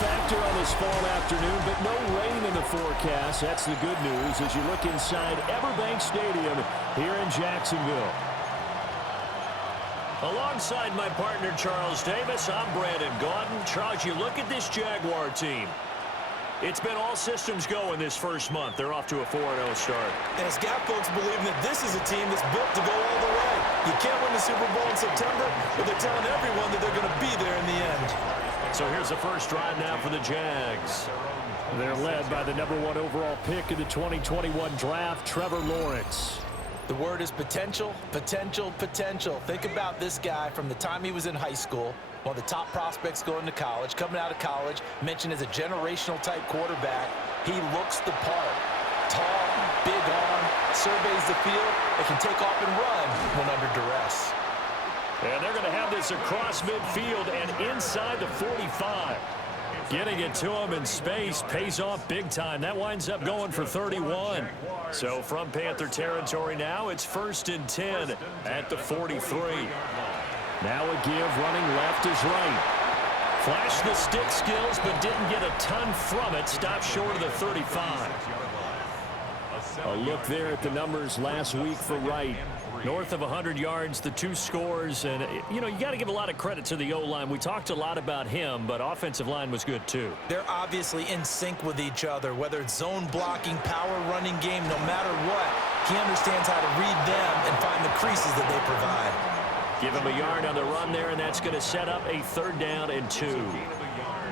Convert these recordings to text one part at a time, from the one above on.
factor on this fall afternoon, but no rain in the forecast. That's the good news as you look inside Everbank Stadium here in Jacksonville. Alongside my partner, Charles Davis, I'm Brandon Gaudin. Charles, you look at this Jaguar team. It's been all systems go in this first month. They're off to a 4-0 start. And it's got folks believing that this is a team that's built to go all the way. You can't win the Super Bowl in September, but they're telling everyone that they're going to be there in the end. So here's the first drive now for the Jags. They're led by the #1 overall pick in the 2021 draft, Trevor Lawrence. The word is potential, potential, potential. Think about this guy from the time he was in high school, one of the top prospects going to college, coming out of college, mentioned as a generational type quarterback. He looks the part. Tall, big arm, surveys the field, and can take off and run when under duress. And they're going to have this across midfield and inside the 45. Getting it to him in space pays off big time. That winds up going for 31. So from Panther territory now, it's 1st and 10 at the 43. Now a give, running left is right. Flashed the stick skills, but didn't get a ton from it. Stopped short of the 35. A look there at the numbers last week for Wright. North of 100 yards, the 2 scores. And, you know, you got to give a lot of credit to the O-line. We talked a lot about him, but offensive line was good, too. They're obviously in sync with each other, whether it's zone blocking, power running game, no matter what. He understands how to read them and find the creases that they provide. Give him a yard on the run there, and that's going to set up a 3rd down and 2.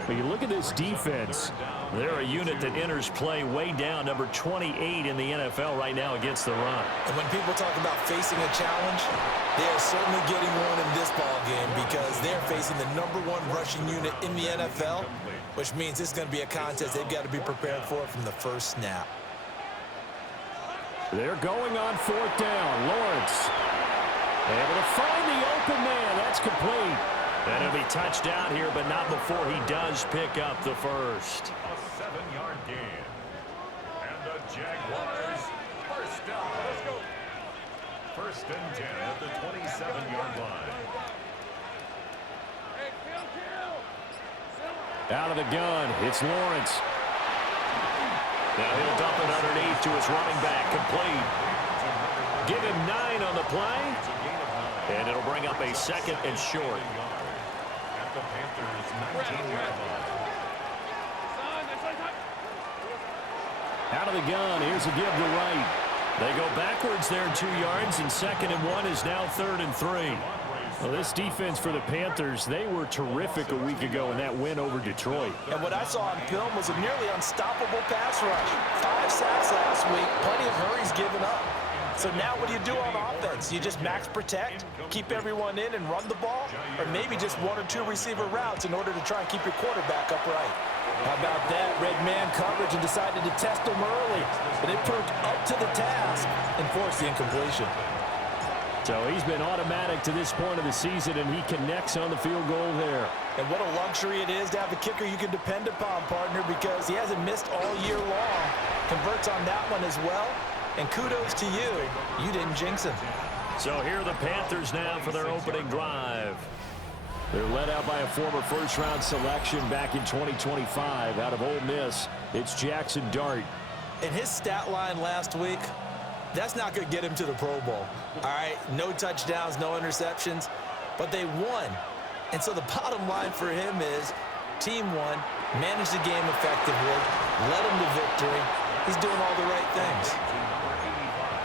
But you look at this defense. They're a unit that enters play way down, number 28 in the NFL right now against the run. And when people talk about facing a challenge, they are certainly getting one in this ball game because they're facing the #1 rushing unit in the NFL, which means it's going to be a contest they've got to be prepared for from the first snap. They're going on 4th down. Lawrence able to find the open man. That's complete. And he'll be touched down here, but not before he does pick up the first. A 7-yard gain. And the Jaguars first down. Let's go. 1st and 10 at the 27-yard line. Out of the gun, it's Lawrence. Now he'll dump it underneath to his running back, complete. Give him 9 on the play. And it'll bring up a 2nd and short. The Panthers 19-yard line. Out of the gun, here's a give to Wright. They go backwards there 2 yards, and 2nd and 1 is now 3rd and 3. Well, this defense for the Panthers, they were terrific a week ago in that win over Detroit. And what I saw on film was a nearly unstoppable pass rush. 5 sacks last week, plenty of hurries given up. So now what do you do on offense? You just max protect, keep everyone in and run the ball, or maybe just 1 or 2 receiver routes in order to try and keep your quarterback upright. How about that? Red man coverage and decided to test him early, but it proved up to the task and forced the incompletion. So he's been automatic to this point of the season, and he connects on the field goal there. And what a luxury it is to have a kicker you can depend upon, partner, because he hasn't missed all year long. Converts on that one as well. And kudos to you. You didn't jinx him. So here are the Panthers now for their opening drive. They're led out by a former first-round selection back in 2025 out of Ole Miss. It's Jackson Dart. In his stat line last week, that's not going to get him to the Pro Bowl. All right, no touchdowns, no interceptions, but they won. And so the bottom line for him is team won, managed the game effectively, led him to victory. He's doing all the right things.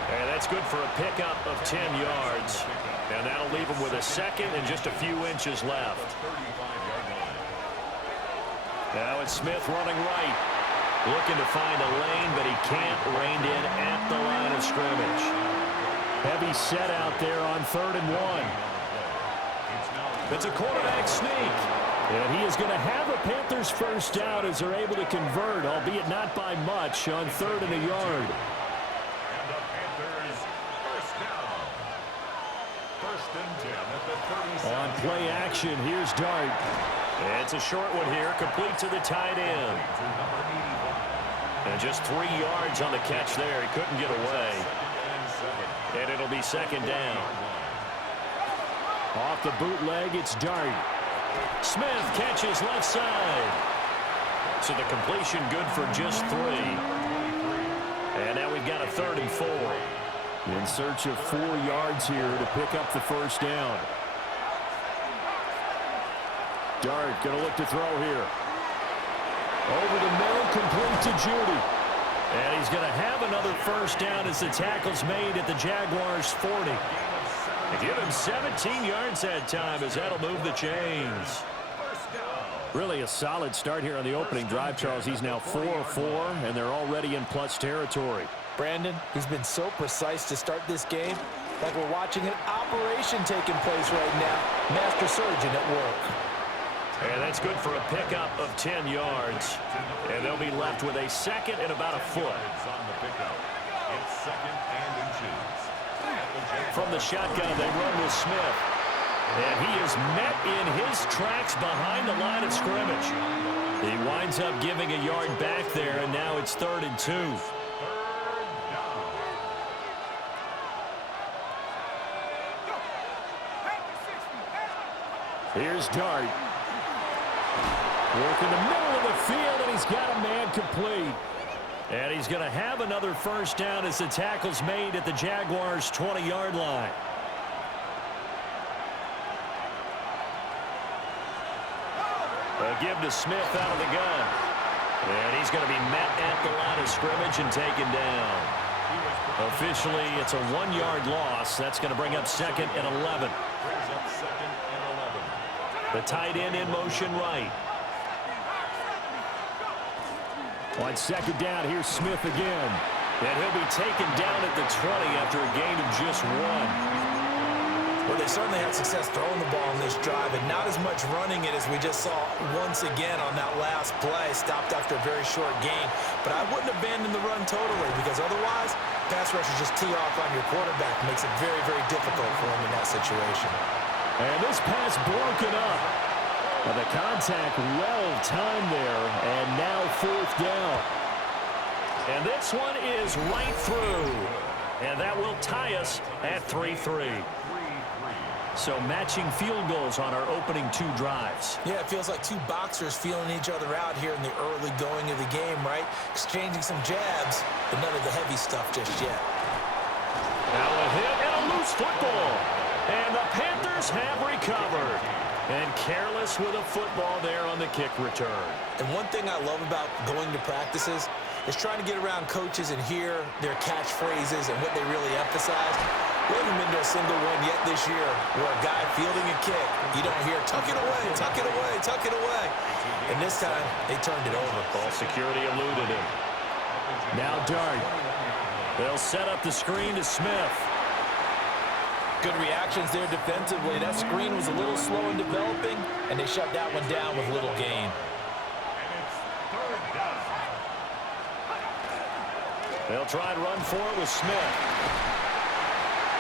And that's good for a pickup of 10 yards. And that'll leave him with a 2nd and just a few inches left. Now it's Smith running right. Looking to find a lane, but he can't. Reined in at the line of scrimmage. Heavy set out there on 3rd and 1. It's a quarterback sneak. And he is going to have a Panthers first down as they're able to convert, albeit not by much, on 3rd and a yard. On play action, here's Dart. It's a short one here, complete to the tight end. And just 3 yards on the catch there. He couldn't get away. And it'll be 2nd down. Off the bootleg, it's Dart. Smith catches left side. So the completion good for just 3. And now we've got a 3rd and 4. In search of 4 yards here to pick up the first down. Dart going to look to throw here. Over the middle, complete to Judy. And he's going to have another first down as the tackle's made at the Jaguars' 40. They give him 17 yards that time as that'll move the chains. Really a solid start here on the opening drive, Charles. He's now 4-4, and they're already in plus territory. Brandon, he's been so precise to start this game, like we're watching an operation taking place right now. Master surgeon at work. And that's good for a pickup of 10 yards. And they'll be left with a 2nd and about a foot. From the shotgun, they run with Smith. And he is met in his tracks behind the line of scrimmage. He winds up giving a yard back there, and now it's 3rd and 2. Here's Dart. Work in the middle of the field, and he's got a man complete. And he's going to have another first down as the tackle's made at the Jaguars' 20-yard line. A give to Smith out of the gun. And he's going to be met at the line of scrimmage and taken down. Officially, it's a 1-yard loss. That's going to bring up 2nd and 11. The tight end in motion right. On 2nd down, here's Smith again. And he'll be taken down at the 20 after a gain of just 1. Well, they certainly had success throwing the ball in this drive, and not as much running it as we just saw once again on that last play. Stopped after a very short gain. But I wouldn't abandon the run totally, because otherwise, pass rushers just tee off on your quarterback. Makes it very, very difficult for him in that situation. And this pass broken up. Well, the contact well timed there, and now 4th down. And this one is right through. And that will tie us at 3-3. So matching field goals on our opening 2 drives. Yeah, it feels like 2 boxers feeling each other out here in the early going of the game, right? Exchanging some jabs, but none of the heavy stuff just yet. Now a hit and a loose football. And the Panthers have recovered. And careless with a football there on the kick return. And one thing I love about going to practices is trying to get around coaches and hear their catchphrases and what they really emphasize. We haven't been to a single one yet this year where a guy fielding a kick, you don't hear, tuck it away, tuck it away, tuck it away. And this time, they turned it over. Ball security eluded him. Now Dart. They'll set up the screen to Smith. Good reactions there defensively. That screen was a little slow in developing, and they shut that one down with little gain. They'll try and run for it with Smith.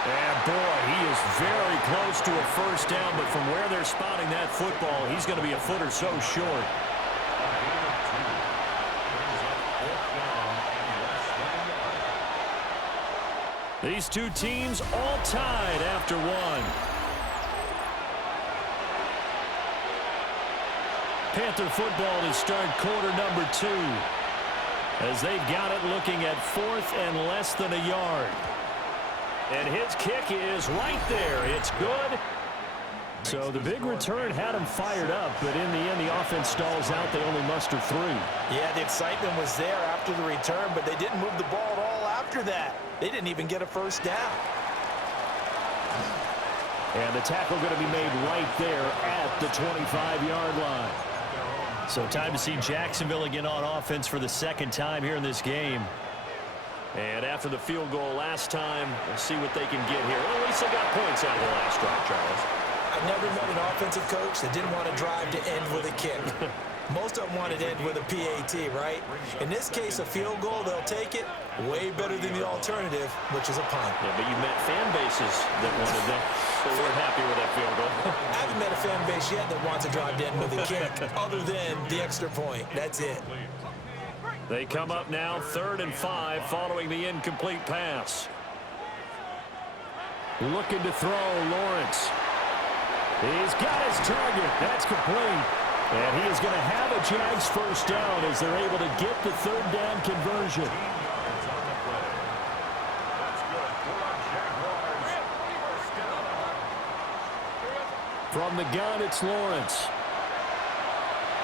And boy, he is very close to a first down, but from where they're spotting that football, he's going to be a foot or so short. These 2 teams all tied after 1. Panther football to start quarter number 2. As they've got it looking at 4th and less than a yard. And his kick is right there. It's good. So the big return had him fired up, but in the end, the offense stalls out. They only muster 3. Yeah, the excitement was there after the return, but they didn't move the ball at all after that. They didn't even get a first down. And the tackle going to be made right there at the 25-yard line. So time to see Jacksonville again on offense for the 2nd time here in this game. And after the field goal last time, we'll see what they can get here. Well, at least they got points out of the last drive, Charles. I've never met an offensive coach that didn't want to drive to end with a kick. Most of them want it to end with a PAT, right? In this case, a field goal, they'll take it. Way better than the alternative, which is a punt. Yeah, but you met fan bases that wanted that. They weren't happy with that field goal. I haven't met a fan base yet that wants to drive to end with a kick, other than the extra point. That's it. They come up now 3rd and 5 following the incomplete pass. Looking to throw, Lawrence. He's got his target. That's complete. And he is going to have a Jags first down as they're able to get the third down conversion. From the gun, it's Lawrence.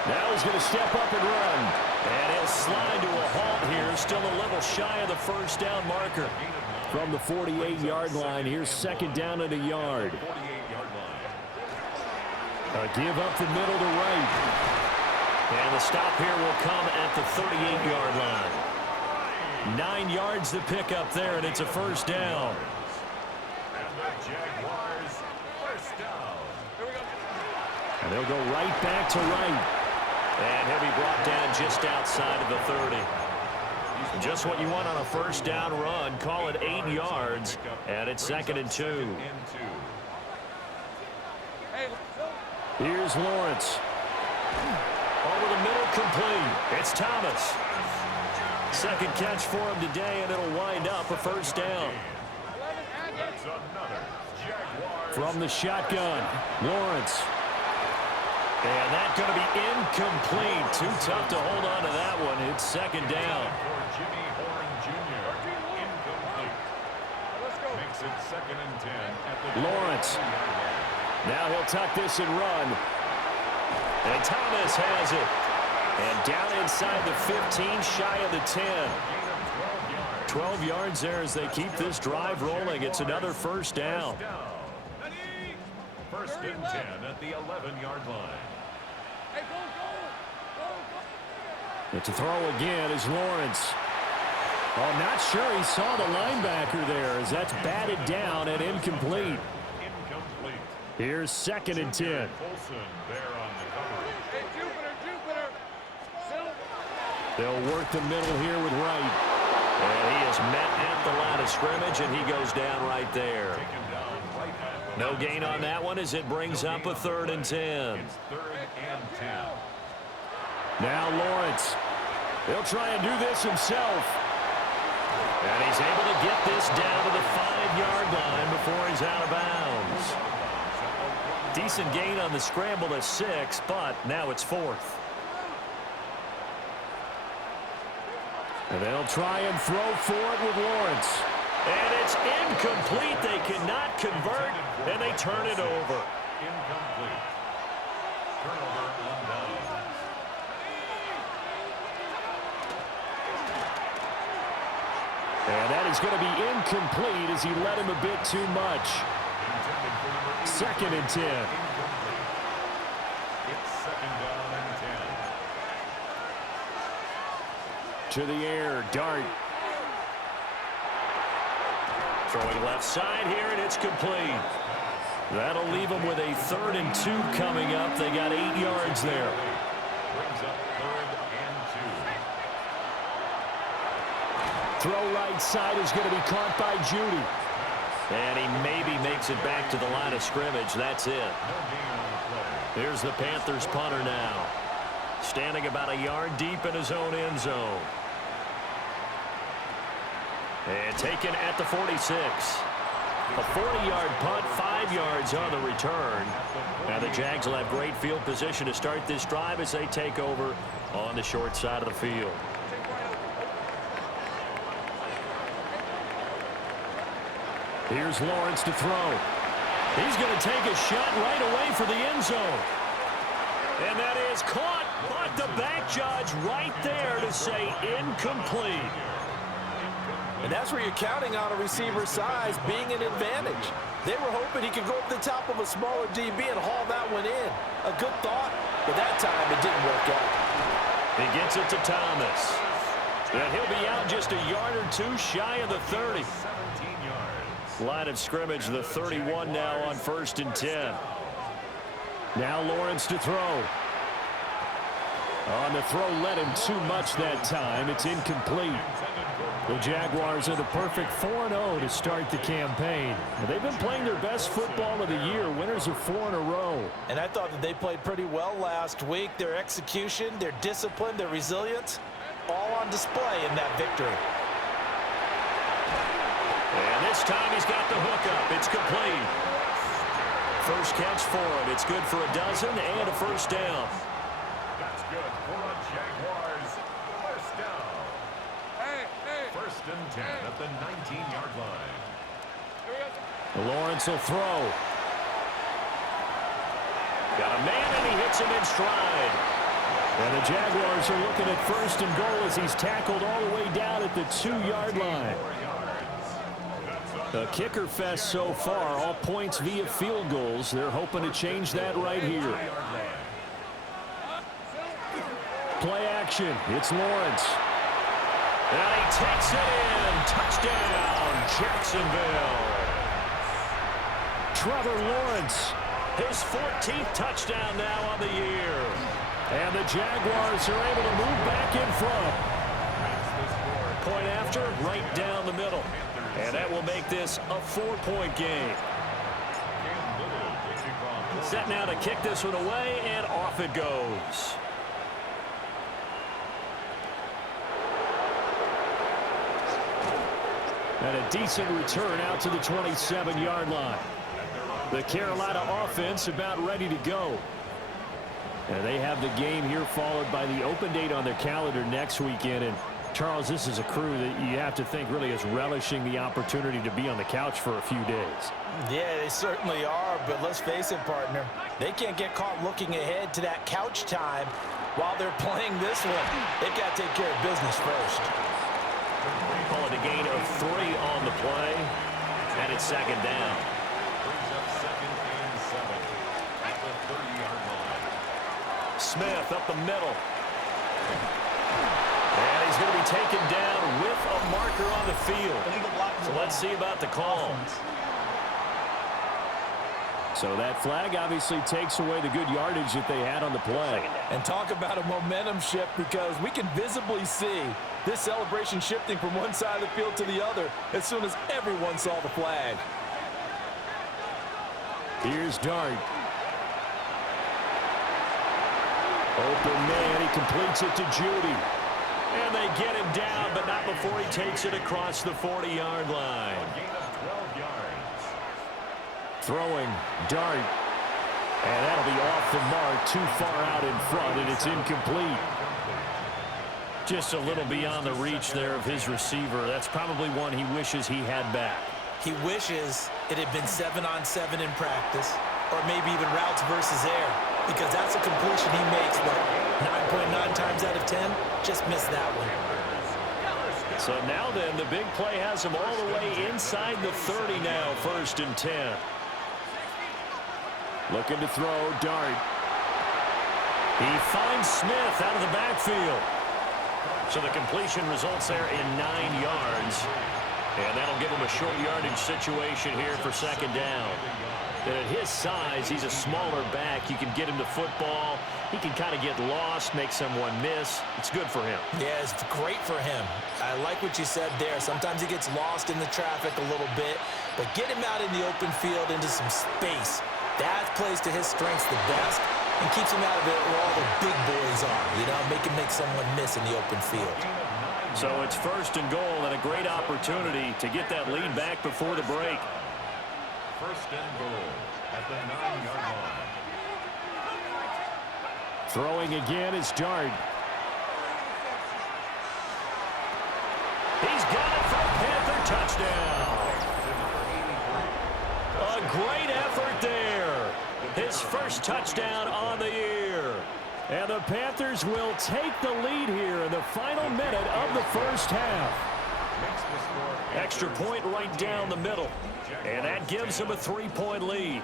Now he's going to step up and run. And he'll slide to a halt here, still a little shy of the first down marker. From the 48-yard line, here's second down and a yard. A give up the middle to right. And the stop here will come at the 38-yard line. 9 yards to pick up there, and it's a first down. And the Jaguars first down. And they'll go right back to right. And he'll be brought down just outside of the 30. Just what you want on a first down run. Call it 8 yards, and it's 2nd and 2. Here's Lawrence. Over the middle, complete. It's Thomas. Second catch for him today, and it'll wind up a first down. From the shotgun, Lawrence. And that's going to be incomplete. Too tough to hold on to that one. It's second down. Lawrence. Now he'll tuck this and run. And Thomas has it. And down inside the 15, shy of the 10. 12 yards there as they keep this drive rolling. It's another first down. First and 10 at the 11-yard line. But to throw again is Lawrence. Oh, not sure he saw the linebacker there as that's batted down and incomplete. Here's second and 10. They'll work the middle here with Wright. And he is met at the line of scrimmage, and he goes down right there. No gain on that one as it brings up a 3rd and 10. Now Lawrence. He'll try and do this himself. And he's able to get this down to the 5-yard line before he's out of bounds. Decent gain on the scramble at 6, but now it's 4th. And they'll try and throw for it with Lawrence. And it's incomplete. They cannot convert, and they turn it over. Incomplete. Turnover on downs. And that is going to be incomplete as he led him a bit too much. Second and 10. It's second down and 10. To the air, Dart. Throwing left side here, and it's complete. That'll leave them with a 3rd and 2 coming up. They got 8 yards there. Brings up 3rd and 2. Throw right side is going to be caught by Judy. And he maybe makes it back to the line of scrimmage. That's it. Here's the Panthers punter now. Standing about a yard deep in his own end zone. And taken at the 46. A 40-yard punt, 5 yards on the return. Now the Jags will have great field position to start this drive as they take over on the short side of the field. Here's Lawrence to throw. He's going to take a shot right away for the end zone. And that is caught, but the back judge right there to say incomplete. And that's where you're counting on a receiver's size being an advantage. They were hoping he could go up the top of a smaller DB and haul that one in. A good thought, but that time it didn't work out. He gets it to Thomas. And he'll be out just a yard or two shy of the 30. Line of scrimmage, the 31 now on 1st and 10. Now Lawrence to throw. On the throw, led him too much that time. It's incomplete. The Jaguars are the perfect 4-0 to start the campaign. They've been playing their best football of the year, winners of 4 in a row. And I thought that they played pretty well last week. Their execution, their discipline, their resilience, all on display in that victory. And this time he's got the hook up. It's complete. First catch for him. It's good for a dozen and a first down. and 10 at the 19-yard line. Lawrence will throw. Got a man, and he hits him in stride. And the Jaguars are looking at first and goal as he's tackled all the way down at the 2-yard line. A kicker fest so far, all points via field goals. They're hoping to change that right here. Play action. It's Lawrence. And he takes it in. Touchdown, Jacksonville. Trevor Lawrence, his 14th touchdown now on the year. And the Jaguars are able to move back in front. Point after, right down the middle. And that will make this a 4-point game. Set now to kick this one away, and off it goes. And a decent return out to the 27-yard line. The Carolina offense about ready to go. And they have the game here followed by the open date on their calendar next weekend. And Charles, this is a crew that you have to think really is relishing the opportunity to be on the couch for a few days. Yeah, they certainly are, but let's face it, partner. They can't get caught looking ahead to that couch time while they're playing this one. They've got to take care of business first. Call it a gain of 3 on the play, and it's second down. Brings up 2nd and 7 at the 30-yard line. Smith up the middle. And he's going to be taken down with a marker on the field. So let's see about the call. So that flag obviously takes away the good yardage that they had on the play. And talk about a momentum shift, because we can visibly see this celebration shifting from one side of the field to the other as soon as everyone saw the flag. Here's Dart. Open man, he completes it to Judy. And they get him down, but not before he takes it across the 40-yard line. A gain of 12 yards. Throwing, Dart. And that'll be off the mark, too far out in front, and it's incomplete. Just a little beyond the reach there of his receiver. That's probably one he wishes he had back. He wishes it had been 7-on-7 in practice, or maybe even routes versus air, because that's a completion he makes, what, 9.9 times out of 10? Just missed that one. So now then, the big play has him all the way inside the 30 now, 1st and 10. Looking to throw, Dart. He finds Smith out of the backfield. So the completion results there in 9 yards. And that'll give him a short yardage situation here for second down. And at his size, he's a smaller back. You can get him to football. He can kind of get lost, make someone miss. It's good for him. Yeah, it's great for him. I like what you said there. Sometimes he gets lost in the traffic a little bit, but get him out in the open field into some space. That plays to his strengths the best and keeps him out of it where all the big boys are. You know, make someone miss in the open field. So it's 1st and goal, and a great opportunity to get that lead back before the break. 1st and goal at the 9-yard line. Throwing again is Dart. He's got it for a Panther touchdown. A great effort there. His first touchdown on the year. And the Panthers will take the lead here in the final minute of the first half. Extra point right down the middle. And that gives them a 3-point lead.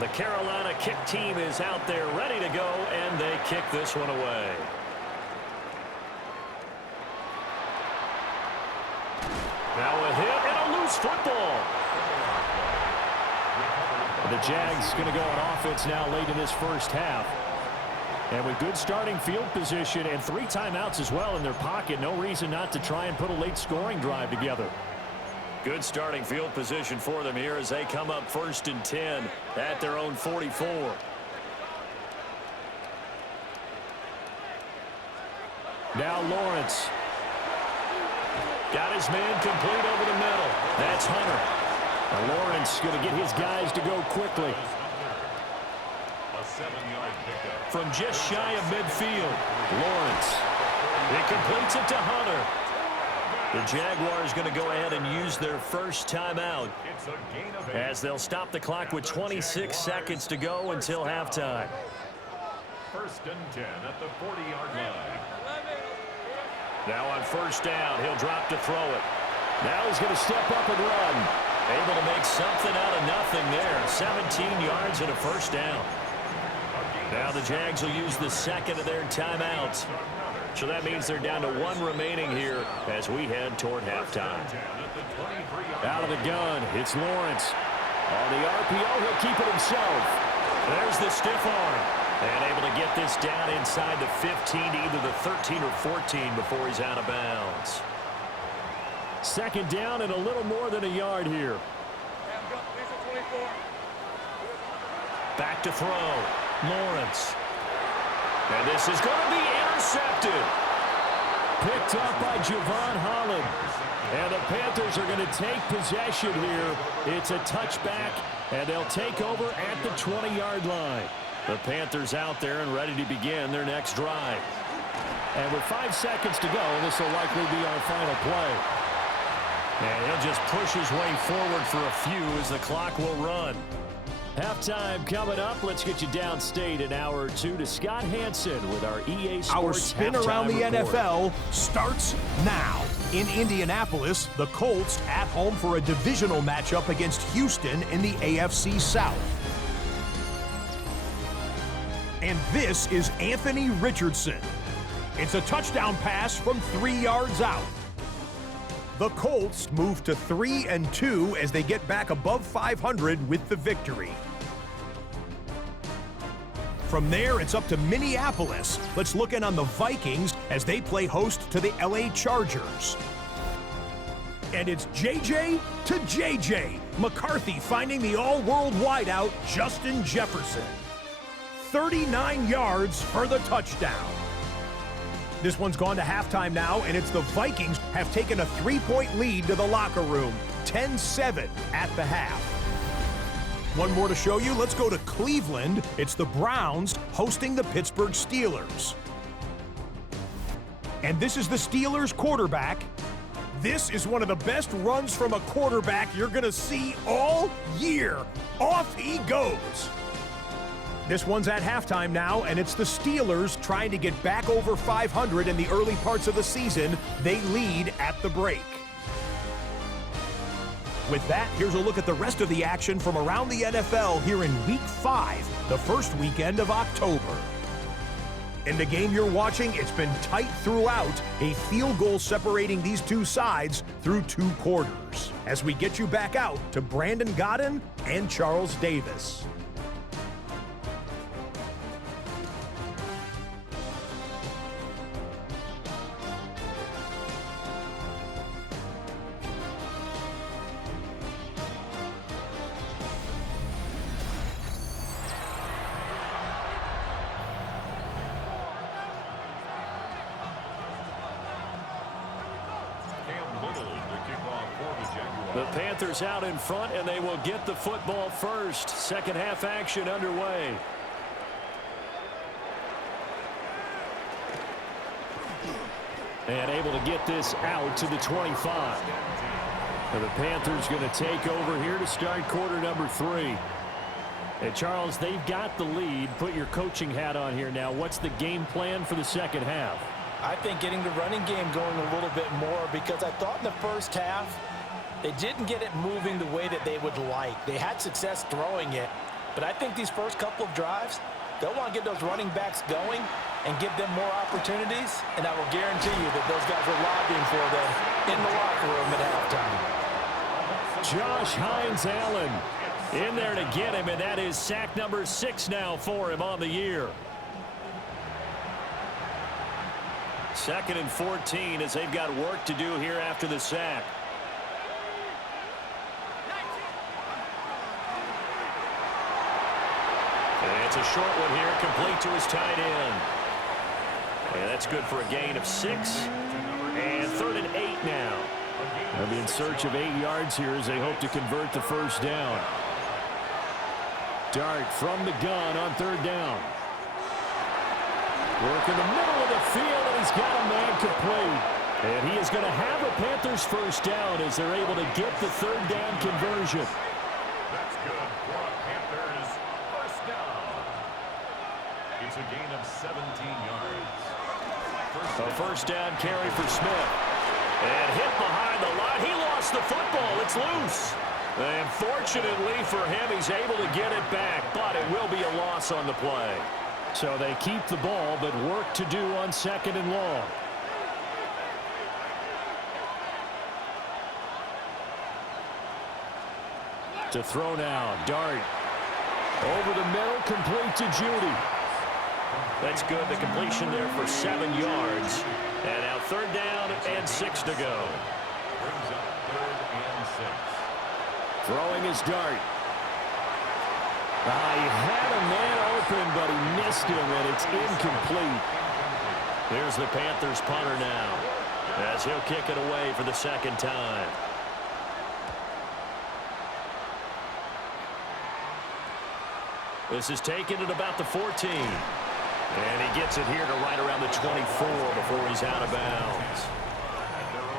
The Carolina kick team is out there ready to go, and they kick this one away. Now a hit and a loose football. The Jags going to go on offense now late in this first half. And with good starting field position and 3 timeouts as well in their pocket, no reason not to try and put a late scoring drive together. Good starting field position for them here as they come up 1st and 10 at their own 44. Now Lawrence. Got his man complete over the middle. That's Hunter. Now Lawrence going to get his guys to go quickly. A 7-yard pickup. From just shy of midfield, Lawrence. It completes it to Hunter. The Jaguars going to go ahead and use their first timeout as they'll stop the clock with 26 seconds to go until halftime. First and 10 at the 40-yard line. Now on first down, he'll drop to throw it. Now he's going to step up and run. Able to make something out of nothing there. 17 yards and a first down. Now the Jags will use the second of their timeouts. So that means they're down to one remaining here as we head toward halftime. Out of the gun, it's Lawrence. On the RPO, he'll keep it himself. There's the stiff arm. And able to get this down inside the 15 to either the 13 or 14 before he's out of bounds. Second down and a little more than a yard here. Back to throw. Lawrence. And this is going to be intercepted. Picked up by Javon Holland. And the Panthers are going to take possession here. It's a touchback, and they'll take over at the 20-yard line. The Panthers out there and ready to begin their next drive. And with 5 seconds to go, this will likely be our final play. And he'll just push his way forward for a few as the clock will run. Halftime coming up. Let's get you downstate an hour or two to Scott Hansen with our EA Sports Our spin around the report. NFL starts now. In Indianapolis, the Colts at home for a divisional matchup against Houston in the AFC South. And this is Anthony Richardson. It's a touchdown pass from 3 yards out. The Colts move to 3-2 as they get back above 500 with the victory. From there, it's up to Minneapolis. Let's look in on the Vikings as they play host to the LA Chargers. And it's JJ to JJ. McCarthy finding the all-world wideout, Justin Jefferson. 39 yards for the touchdown. This one's gone to halftime now, and it's the Vikings have taken a 3-point lead to the locker room. 10-7 at the half. One more to show you. Let's go to Cleveland. It's the Browns hosting the Pittsburgh Steelers. And this is the Steelers quarterback. This is one of the best runs from a quarterback you're going to see all year. Off he goes. This one's at halftime now, and it's the Steelers trying to get back over 500 in the early parts of the season. They lead at the break. With that, here's a look at the rest of the action from around the NFL here in Week 5, the first weekend of October. In the game you're watching, it's been tight throughout, a field goal separating these two sides through 2 quarters. As we get you back out to Brandon Godden and Charles Davis. The Panthers out in front, and they will get the football first. Second half action underway. And able to get this out to the 25. And the Panthers going to take over here to start quarter number 3. And Charles, they've got the lead. Put your coaching hat on here now. What's the game plan for the second half? I think getting the running game going a little bit more, because I thought in the first half they didn't get it moving the way that they would like. They had success throwing it, but I think these first couple of drives, they'll want to get those running backs going and give them more opportunities, and I will guarantee you that those guys are lobbying for them in the locker room at halftime. Josh Hines-Allen in there to get him, and that is sack number 6 now for him on the year. 2nd and 14 as they've got work to do here after the sack. And it's a short one here, complete to his tight end. And that's good for a gain of 6. And 3rd and 8 now. They'll be in search of 8 yards here as they hope to convert the first down. Dart from the gun on 3rd down. Work in the middle of the field, and he's got a man complete. And he is going to have a Panthers first down as they're able to get the third down conversion. That's good for a Panthers first down. It's a gain of 17 yards. A first down carry for Smith. And hit behind the line. He lost the football. It's loose. And fortunately for him, he's able to get it back, but it will be a loss on the play. So they keep the ball, but work to do on 2nd and long. To throw now, Dart. Over the middle, complete to Judy. That's good. The completion there for 7 yards. And now 3rd down and 6 to go. Brings up 3rd and 6. Throwing his Dart. He had a man open, but he missed him, and it's incomplete. There's the Panthers punter now, as he'll kick it away for the 2nd time. This is taken at about the 14. And he gets it here to right around the 24 before he's out of bounds.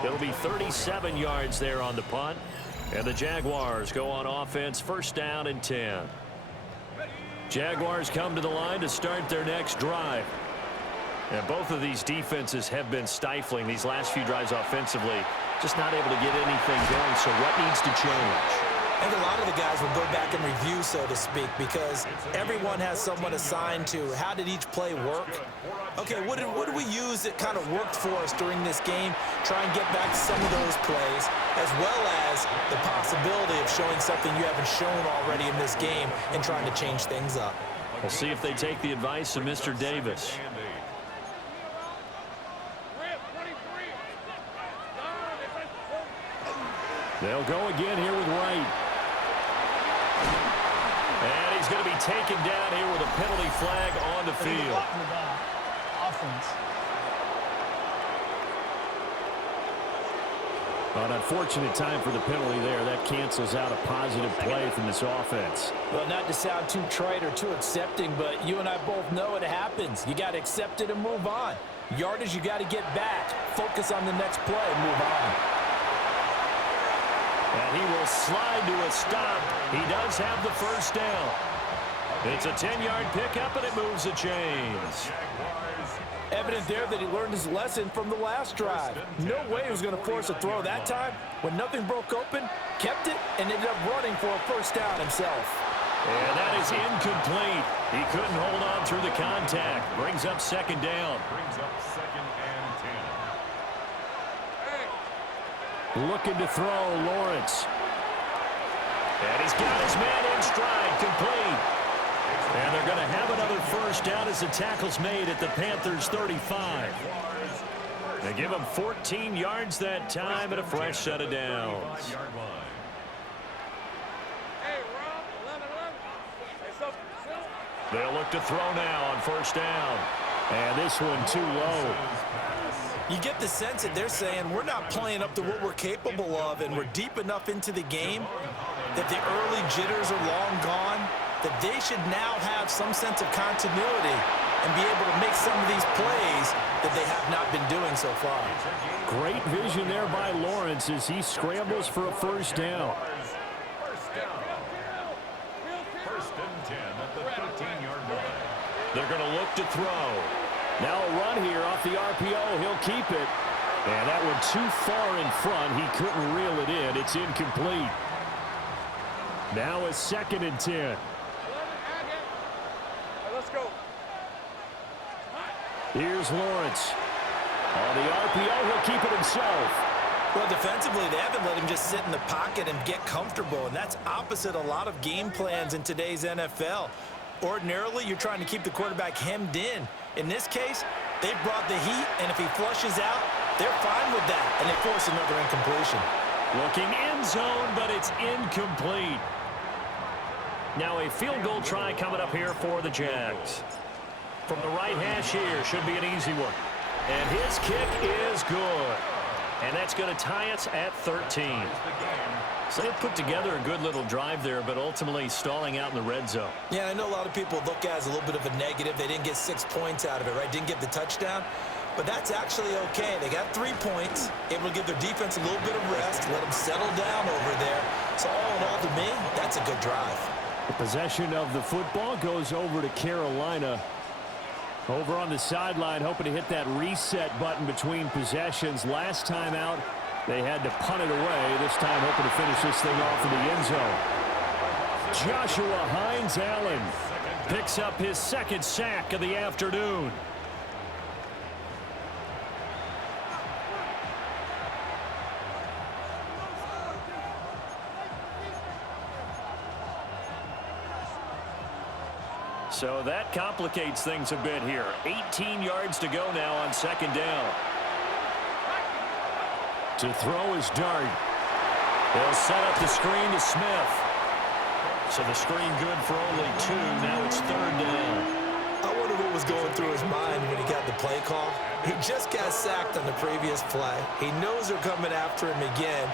It'll be 37 yards there on the punt. And the Jaguars go on offense, 1st down and 10. Jaguars come to the line to start their next drive. And both of these defenses have been stifling these last few drives offensively. Just not able to get anything going. So what needs to change? I think a lot of the guys will go back and review, so to speak, because everyone has someone assigned to how did each play work. Okay, what did we use that kind of worked for us during this game? Try and get back to some of those plays, as well as the possibility of showing something you haven't shown already in this game and trying to change things up. We'll see if they take the advice of Mr. Davis. They'll go again here with Wright. And he's going to be taken down here with a penalty flag on the field. An unfortunate time for the penalty there. That cancels out a positive play from this offense. Well, not to sound too trite or too accepting, but you and I both know it happens. You got to accept it and move on. Yardage, you got to get back. Focus on the next play, move on. And he will slide to a stop. He does have the first down. It's a 10-yard pickup, and it moves the chains. Evident there that he learned his lesson from the last drive. No way he was going to force a throw that time. When nothing broke open, kept it, and ended up running for a first down himself. And that is incomplete. He couldn't hold on through the contact. Brings up 2nd down. Brings up 2nd and 10. Looking to throw, Lawrence. And he's got his man in stride, complete. And they're going to have another first down as the tackle's made at the Panthers' 35. They give him 14 yards that time and a fresh set of downs. They'll look to throw now on 1st down. And this one too low. You get the sense that they're saying we're not playing up to what we're capable of, and we're deep enough into the game that the early jitters are long gone, that they should now have some sense of continuity and be able to make some of these plays that they have not been doing so far. Great vision there by Lawrence as he scrambles for a first down. First and 10 at the 13-yard line. They're going to look to throw. Now a run here off the RPO. He'll keep it. And that one too far in front. He couldn't reel it in. It's incomplete. Now a 2nd and 10. Let's go. Here's Lawrence. On the RPO, he'll keep it himself. Well, defensively, they haven't let him just sit in the pocket and get comfortable, and that's opposite a lot of game plans in today's NFL. Ordinarily, you're trying to keep the quarterback hemmed in. In this case, they brought the heat, and if he flushes out, they're fine with that, and they force another incompletion. Looking end zone, but it's incomplete. Now a field goal try coming up here for the Jags. From the right hash here, should be an easy one. And his kick is good. And that's going to tie us at 13. So they put together a good little drive there, but ultimately stalling out in the red zone. Yeah, I know a lot of people look at it as a little bit of a negative. They didn't get 6 points out of it, right? Didn't get the touchdown. But that's actually okay. They got 3 points, able to give their defense a little bit of rest, let them settle down over there. So all in all, to me, that's a good drive. The possession of the football goes over to Carolina. Over on the sideline, hoping to hit that reset button between possessions. Last time out, they had to punt it away. This time, hoping to finish this thing off in the end zone. Joshua Hines-Allen picks up his second sack of the afternoon. So that complicates things a bit here. 18 yards to go now on second down. To throw is Dart. They'll set up the screen to Smith. So the screen good for only 2. Now it's third down. I wonder what was going through his mind when he got the play call. He just got sacked on the previous play. He knows they're coming after him again.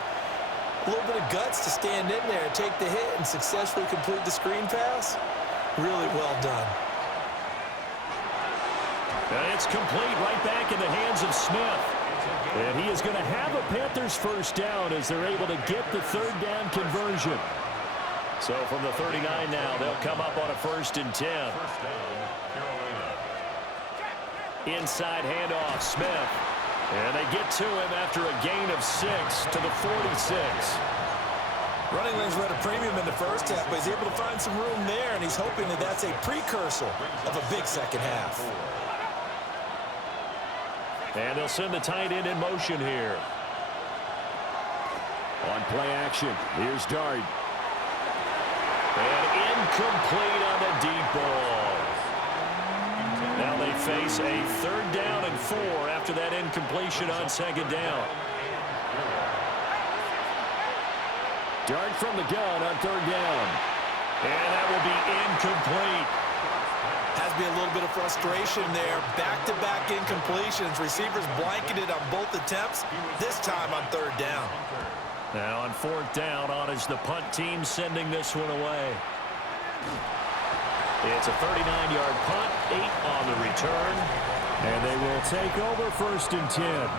A little bit of guts to stand in there and take the hit and successfully complete the screen pass. Really well done. And it's complete right back in the hands of Smith. And he is going to have a Panthers first down as they're able to get the third down conversion. So from the 39 now, they'll come up on a 1st and 10. Inside handoff, Smith. And they get to him after a gain of 6 to the 46. Running lanes were at a premium in the first half, but he's able to find some room there, and he's hoping that that's a precursor of a big second half. And they'll send the tight end in motion here. On play action, here's Dart. And incomplete on the deep ball. Now they face a 3rd down and 4 after that incompletion on second down. Dart from the gun on 3rd down. And that will be incomplete. Has to be a little bit of frustration there. Back-to-back incompletions. Receivers blanketed on both attempts, this time on 3rd down. Now on 4th down, on is the punt team sending this one away. It's a 39-yard punt, 8 on the return. And they will take over 1st and 10.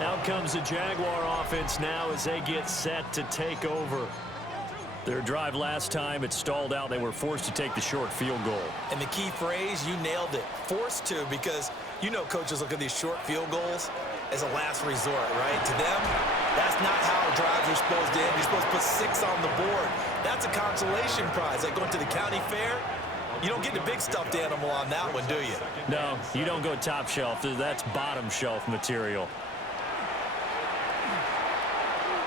Out comes the Jaguar offense now as they get set to take over. Their drive last time, it stalled out. They were forced to take the short field goal. And the key phrase, you nailed it. Forced to, because you know coaches look at these short field goals as a last resort, right? To them, that's not how drives are supposed to end. You're supposed to put 6 on the board. That's a consolation prize. Like going to the county fair, you don't get the big stuffed animal on that one, do you? No, you don't go top shelf. That's bottom shelf material.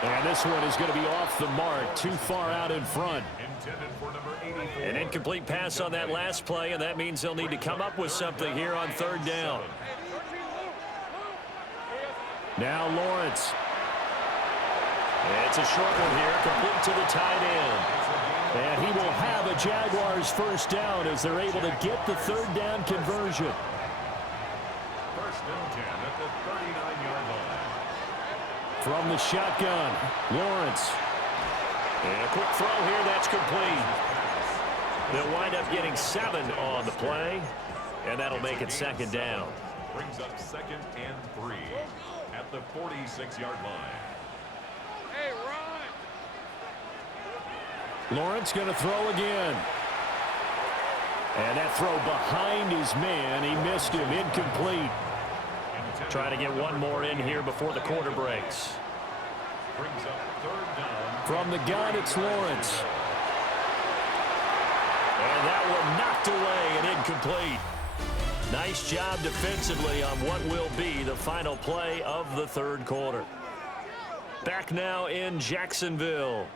And this one is going to be off the mark, too far out in front. An incomplete pass on that last play, and that means they'll need to come up with something here on 3rd down. Now Lawrence. It's a short one here, complete to the tight end. And he will have a Jaguars first down as they're able to get the 3rd down conversion. 1st and 10 at the 39-yard line. From the shotgun, Lawrence. And a quick throw here, that's complete. They'll wind up getting 7 on the play, and that'll make it 2nd down. Brings up 2nd and 3 at the 46-yard line. Hey, Ron! Lawrence going to throw again. And that throw behind his man. He missed him. Incomplete. Trying to get one more in here before the quarter breaks. Brings up 3rd down. From the gun, it's Lawrence. And that one knocked away and incomplete. Nice job defensively on what will be the final play of the 3rd quarter. Back now in Jacksonville.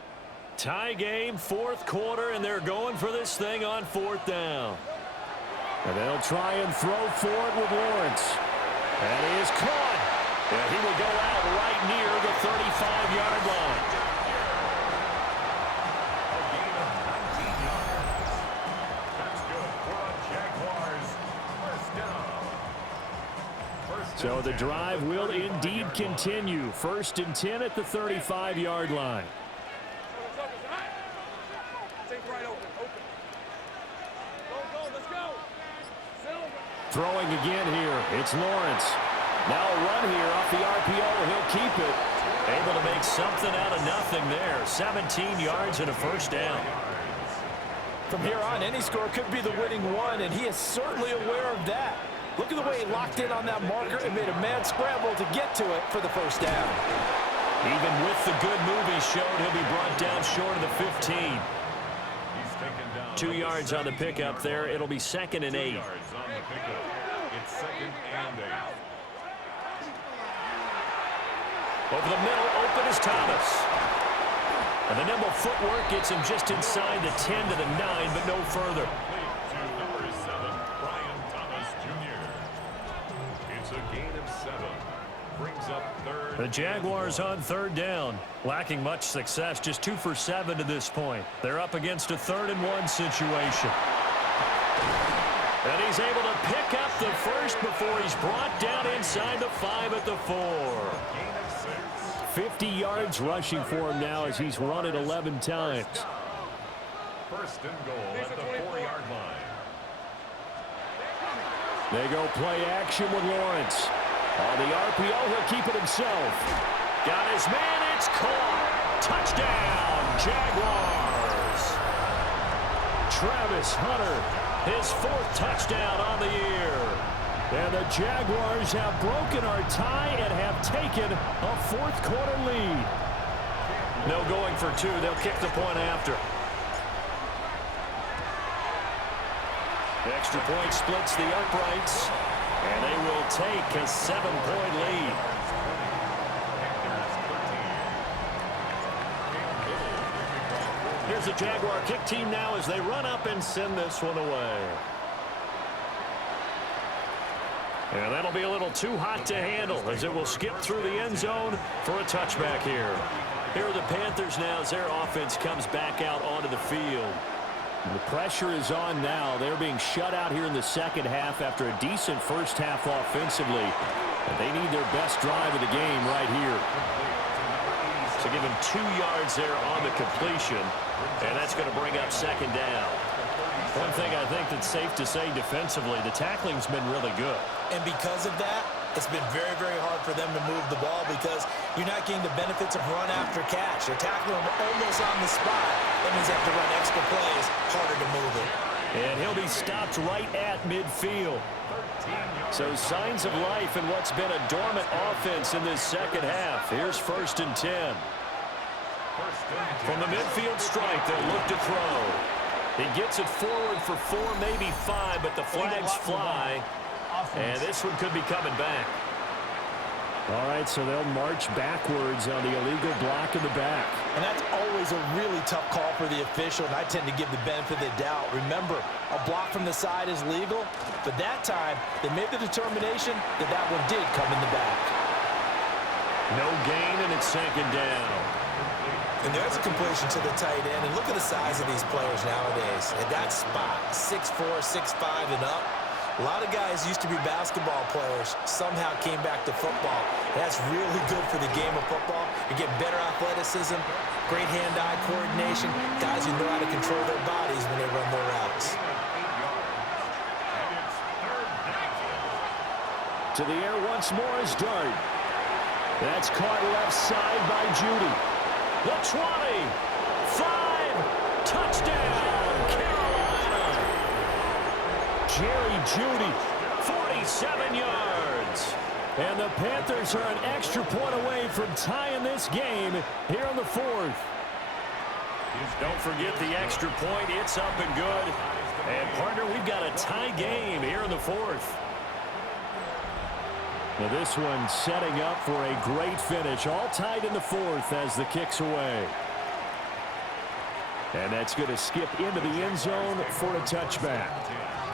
Tie game, 4th quarter, and they're going for this thing on 4th down. And they'll try and throw for it with Lawrence. And he is caught. And he will go out right near the 35-yard line. A gain of 19 yards. That's good for a Jaguars first down. 1st So the drive will indeed continue. 1st and 10 at the 35-yard line. Throwing again here. It's Lawrence. Now a run here off the RPO. He'll keep it. Able to make something out of nothing there. 17 yards and a 1st down. From here on, any score could be the winning one, and he is certainly aware of that. Look at the way he locked in on that marker and made a mad scramble to get to it for the 1st down. Even with the good move he showed, he'll be brought down short of the 15. 2 yards on the pickup there. It'll be 2nd and 8. It's 2nd and 8. Over the middle, open is Thomas. And the nimble footwork gets him just inside the 10 to the 9, but no further. To number 7, Brian Thomas Jr. It's a gain of 7. Brings up 3rd. The Jaguars on 3rd down. Lacking much success, just 2 for 7 to this point. They're up against a 3rd and 1 situation. And he's able to pick up the 1st before he's brought down inside the 5 at the 4. 50 yards rushing for him now as he's run it 11 times. 1st and goal at the 4-yard line. They go play action with Lawrence. On the RPO, he'll keep it himself. Got his man, it's caught. Touchdown, Jaguars. Travis Hunter, his 4th touchdown on the year. And the Jaguars have broken our tie and have taken a 4th quarter lead. No going for 2. They'll kick the point after. The extra point splits the uprights. And they will take a 7-point lead. Here's the Jaguar kick team now as they run up and send this one away. And that'll be a little too hot to handle as it will skip through the end zone for a touchback here. Here are the Panthers now as their offense comes back out onto the field. The pressure is on now. They're being shut out here in the 2nd half after a decent 1st half offensively. And they need their best drive of the game right here. So give him 2 yards there on the completion. And that's going to bring up 2nd down. One thing I think that's safe to say defensively, the tackling's been really good. And because of that, it's been very, very hard for them to move the ball because you're not getting the benefits of run after catch. They're tackling them almost on the spot. That means they have to run extra plays, harder to move it. And he'll be stopped right at midfield. So signs of life in what's been a dormant offense in this 2nd half. Here's 1st and 10. From the midfield stripe, they'll look to throw. He gets it forward for 4, maybe 5, but the flags fly. And this one could be coming back. All right, so they'll march backwards on the illegal block in the back. And that's always a really tough call for the official, and I tend to give the benefit of the doubt. Remember, a block from the side is legal, but that time they made the determination that that one did come in the back. No gain, and it's 2nd down. And there's a completion to the tight end, and look at the size of these players nowadays. At that spot, 6'4", 6'5", and up. A lot of guys used to be basketball players, somehow came back to football. That's really good for the game of football. You get better athleticism, great hand-eye coordination, guys who know how to control their bodies when they run their routes. To the air once more is Dart. That's caught left side by Judy. The 20, 5, touchdown, Carolina. Jerry Judy, 47 yards. And the Panthers are an extra point away from tying this game here in the 4th. Don't forget the extra point. It's up and good. And, partner, we've got a tie game here in the 4th. Now this one setting up for a great finish. All tied in the 4th as the kick's away. And that's going to skip into the end zone for a touchback.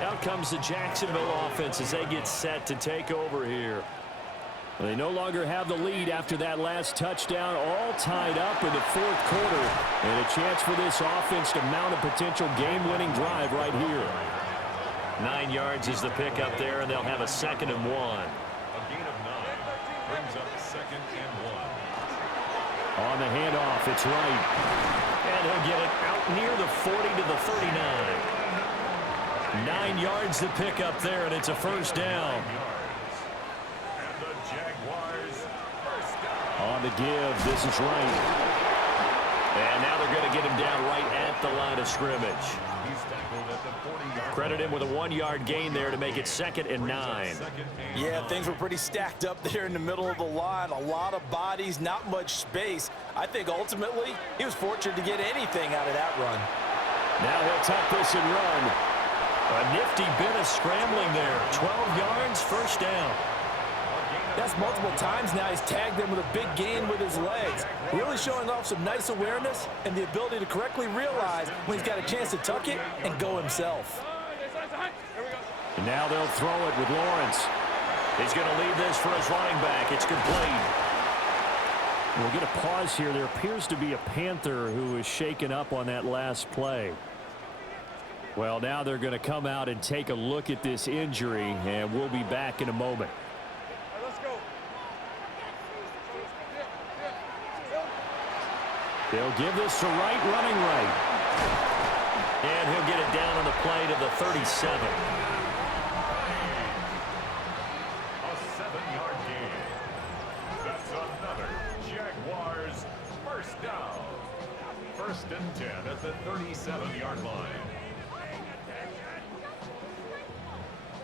Out comes the Jacksonville offense as they get set to take over here. They no longer have the lead after that last touchdown. All tied up in the 4th quarter. And a chance for this offense to mount a potential game-winning drive right here. 9 yards is the pickup there, and they'll have a 2nd and 1. A gain of 9 brings up 2nd and 1. On the handoff, it's right. And he'll get it out near the 40 to the 39. 9 yards to pick up there, and it's a first down. And the Jaguars first down. On the give, this is right. And now they're going to get him down right at the line of scrimmage. He's tackled at the 40-yard Credit him with a 1-yard gain there to make it 2nd and 9. Yeah, things were pretty stacked up there in the middle of the line. A lot of bodies, not much space. I think ultimately he was fortunate to get anything out of that run. Now he'll tuck this and run. A nifty bit of scrambling there. 12 yards, first down. That's multiple times now he's tagged them with a big gain with his legs. Really showing off some nice awareness and the ability to correctly realize when he's got a chance to tuck it and go himself. And now they'll throw it with Lawrence. He's going to lead this for his running back. It's complete. We'll get a pause here. There appears to be a Panther who is shaken up on that last play. Well, now they're going to come out and take a look at this injury, and we'll be back in a moment. They'll give this to Wright, running right. And he'll get it down on the play to the 37. A 7-yard gain. That's another Jaguars first down. 1st and 10 at the 37-yard line.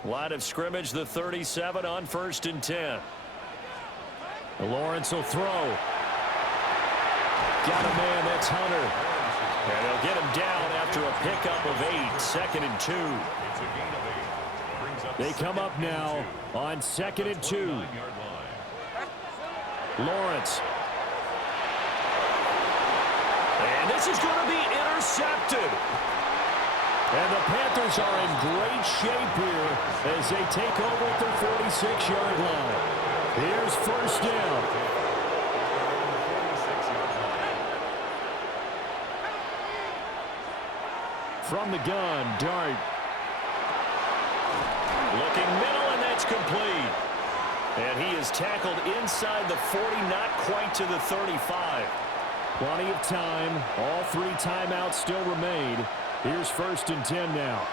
Line of scrimmage, the 37 on 1st and 10. Lawrence will throw. Got a man, that's Hunter. And they'll get him down after a pickup of 8, 2nd and 2. It's a gain of 8. Brings up They come up now on 2nd and 2. 9-yard line. Lawrence. And this is going to be intercepted. And the Panthers are in great shape here as they take over at their 46-yard line. Here's first down. From the gun, Dart. Looking middle, and that's complete. And he is tackled inside the 40, not quite to the 35. Plenty of time. All 3 timeouts still remain. Here's 1st and 10 now.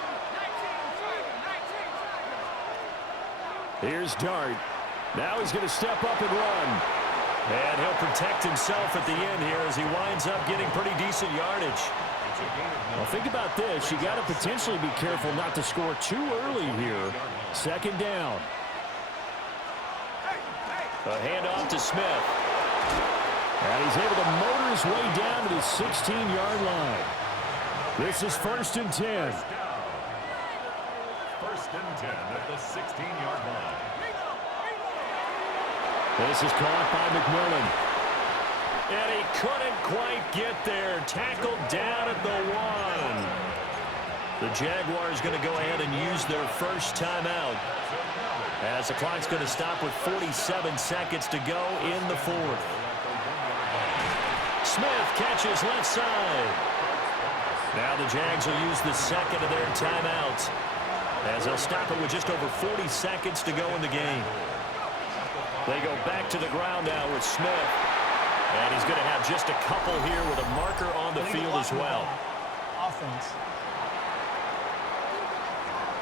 Here's Dart. Now he's going to step up and run. And he'll protect himself at the end here as he winds up getting pretty decent yardage. Well, think about this. You got to potentially be careful not to score too early here. 2nd down. A handoff to Smith. And he's able to motor his way down to the 16-yard line. This is 1st and 10. 1st and 10 at the 16-yard line. This is caught by McMillan. And he couldn't quite get there. Tackled down at the 1. The Jaguars going to go ahead and use their first timeout as the clock's going to stop with 47 seconds to go in the 4th. Smith catches left side. Now the Jags will use the 2nd of their timeouts as they'll stop it with just over 40 seconds to go in the game. They go back to the ground now with Smith. And he's going to have just a couple here with a marker on the field as well. Offense.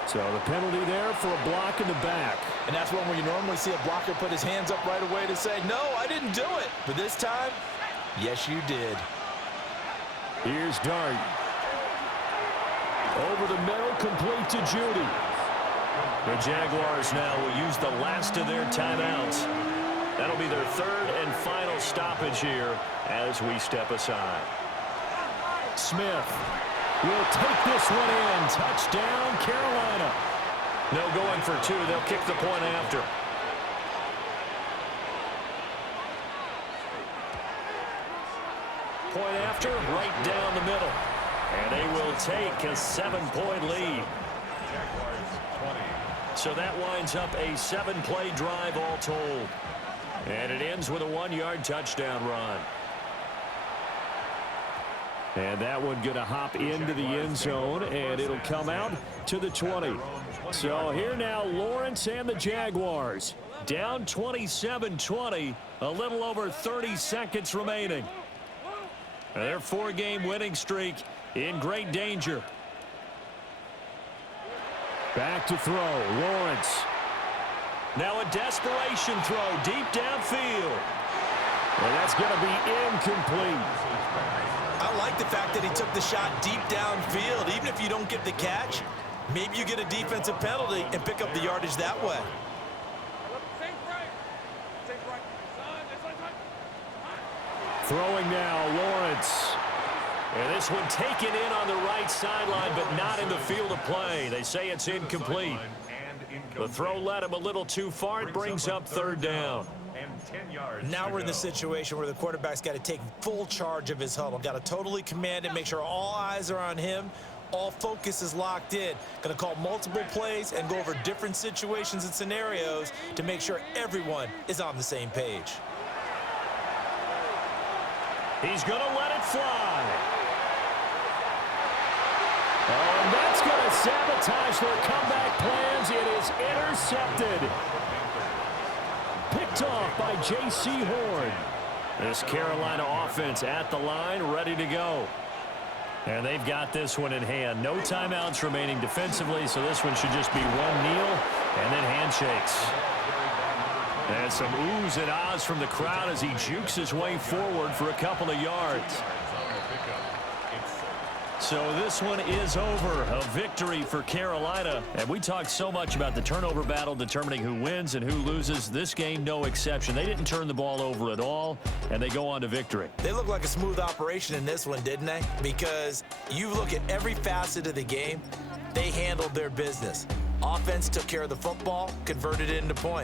So the penalty there for a block in the back. And that's one where you normally see a blocker put his hands up right away to say, no, I didn't do it. But this time, yes, you did. Here's Dart. Over the middle, complete to Judy. The Jaguars now will use the last of their timeouts. That'll be their 3rd and final stoppage here as we step aside. Smith will take this one in. Touchdown, Carolina. No going for 2. They'll kick the point after. Point after, right down the middle. And they will take a 7-point lead. So that winds up a 7-play drive all told. And it ends with a 1-yard touchdown run. And that one going to hop into the end zone, and it'll come out to the 20. So here now, Lawrence and the Jaguars. Down 27-20, a little over 30 seconds remaining. Their 4-game winning streak in great danger. Back to throw, Lawrence. Now a desperation throw deep downfield. And that's going to be incomplete. I like the fact that he took the shot deep downfield. Even if you don't get the catch, maybe you get a defensive penalty and pick up the yardage that way. Throwing now, Lawrence. And this one taken in on the right sideline, but not in the field of play. They say it's incomplete. The throw led him a little too far. It brings up 3rd down. Now we're in the situation where the quarterback's got to take full charge of his huddle. Got to totally command it, make sure all eyes are on him. All focus is locked in. Going to call multiple plays and go over different situations and scenarios to make sure everyone is on the same page. He's going to let it fly. Oh, and that's going to sabotage their comeback plans. It is intercepted. Picked off by J.C. Horn. This Carolina offense at the line, ready to go. And they've got this one in hand. No timeouts remaining defensively, so this one should just be one kneel and then handshakes. And some oohs and ahs from the crowd as he jukes his way forward for a couple of yards. So this one is over. A victory for Carolina. And we talked so much about the turnover battle determining who wins and who loses. This game, no exception. They didn't turn the ball over at all, and they go on to victory. They look like a smooth operation in this one, didn't they? Because you look at every facet of the game, they handled their business. Offense took care of the football, converted it into points.